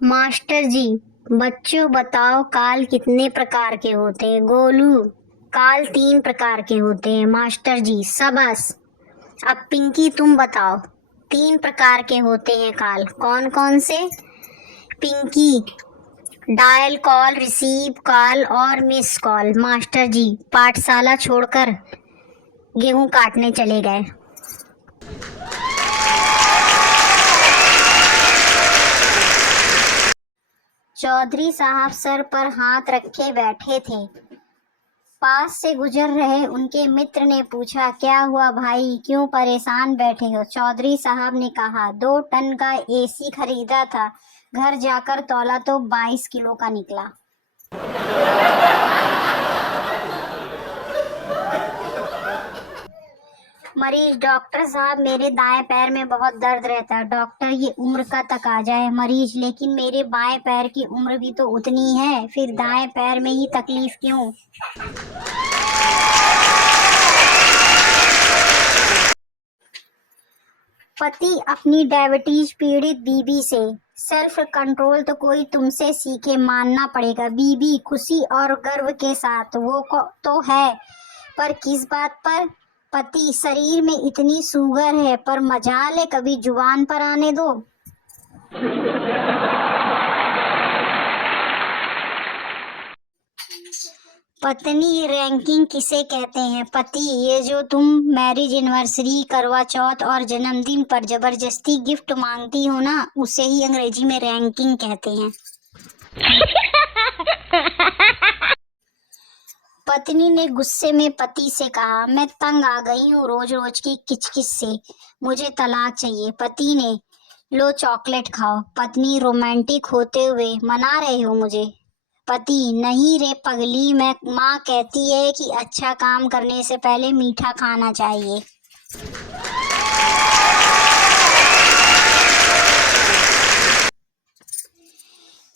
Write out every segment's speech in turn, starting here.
Master जी, बच्चों बताओ काल कितने प्रकार के होते हैं। गोलू, काल 3 प्रकार के होते हैं। मास्टर जी, शाबाश। अब पिंकी तुम बताओ, 3 प्रकार के होते हैं काल, कौन कौन से। Pinky, dial call, receive call और मिस कॉल। मास्टर जी, पाठशाला छोड़कर गेहूं काटने चले गए। चौधरी साहब सर पर हाथ रखे बैठे थे। पास से गुजर रहे उनके मित्र ने पूछा, क्या हुआ भाई, क्यों परेशान बैठे हो। चौधरी साहब ने कहा, 2 टन का एसी खरीदा था, घर जाकर तौला तो 22 किलो का निकला। मरीज, डॉक्टर साहब मेरे दाएं पैर में बहुत दर्द रहता है। डॉक्टर, ये उम्र का तकाजा है। मरीज, लेकिन मेरे बाएं पैर की उम्र भी तो उतनी है, फिर दाएं पैर में ही तकलीफ क्यों। पति अपनी डायबिटीज पीड़ित बीबी से, सेल्फ कंट्रोल तो कोई तुमसे सीखे, मानना पड़ेगा। बीबी खुशी और गर्व के साथ, वो तो है, पर किस बात पर। पति, शरीर में इतनी शुगर है, पर मजाल है कभी जुबान पर आने दो। पत्नी, रैंकिंग किसे कहते हैं। पति, ये जो तुम मैरिज एनिवर्सरी, करवा चौथ और जन्मदिन पर जबरदस्ती गिफ्ट मांगती हो ना, उसे ही अंग्रेजी में रैंकिंग कहते हैं। पत्नी ने गुस्से में पति से कहा, मैं तंग आ गई हूँ रोज रोज की किचकिच से, मुझे तलाक चाहिए। पति ने, लो चॉकलेट खाओ। पत्नी रोमांटिक होते हुए, मना रहे हो मुझे। पति, नहीं रे पगली, मैं माँ कहती है कि अच्छा काम करने से पहले मीठा खाना चाहिए।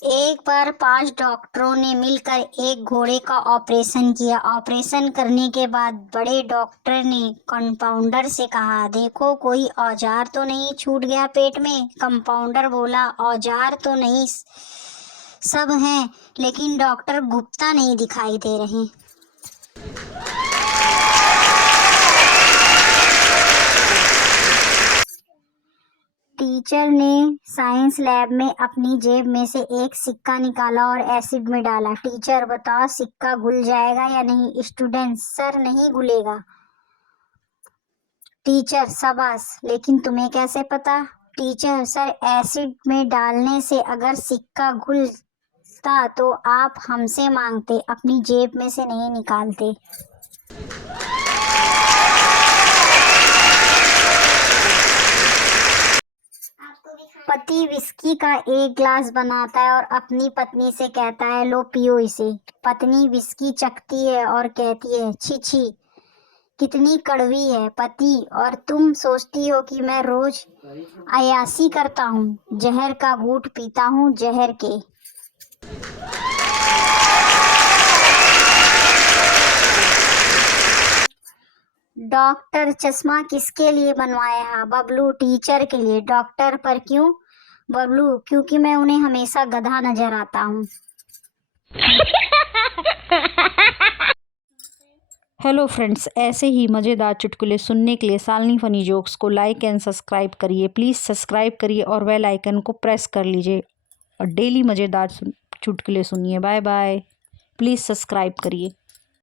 एक बार 5 डॉक्टरों ने मिलकर एक घोड़े का ऑपरेशन किया। ऑपरेशन करने के बाद बड़े डॉक्टर ने कंपाउंडर से कहा, देखो कोई औजार तो नहीं छूट गया पेट में। कंपाउंडर बोला, औजार तो नहीं सब हैं, लेकिन डॉक्टर गुप्ता नहीं दिखाई दे रहे। टीचर ने साइंस लैब में अपनी जेब में से एक सिक्का निकाला और एसिड में डाला। टीचर, बताओ सिक्का घुल जाएगा या नहीं। स्टूडेंट, सर नहीं घुलेगा। टीचर, शाबाश, लेकिन तुम्हें कैसे पता। टीचर, सर एसिड में डालने से अगर सिक्का घुलता तो आप हमसे मांगते, अपनी जेब में से नहीं निकालते। पति विस्की का एक ग्लास बनाता है और अपनी पत्नी से कहता है, लो पियो इसे। पत्नी विस्की चखती है और कहती है, छी छी, कितनी कड़वी है। पति, और तुम सोचती हो कि मैं रोज अय्याशी करता हूँ, जहर का घूंट पीता हूँ, जहर के। डॉक्टर, चश्मा किसके लिए बनवाया है। बबलू, टीचर के लिए। डॉक्टर, पर क्यों। बबलू, क्योंकि मैं उन्हें हमेशा गधा नजर आता हूँ। हेलो फ्रेंड्स, ऐसे ही मज़ेदार चुटकुले सुनने के लिए शालिनी फनी जोक्स को लाइक एंड सब्सक्राइब करिए। प्लीज़ सब्सक्राइब करिए और बेल आइकन को प्रेस कर लीजिए और डेली मज़ेदार चुटकुले सुनिए। Bye bye. प्लीज़ सब्सक्राइब करिए।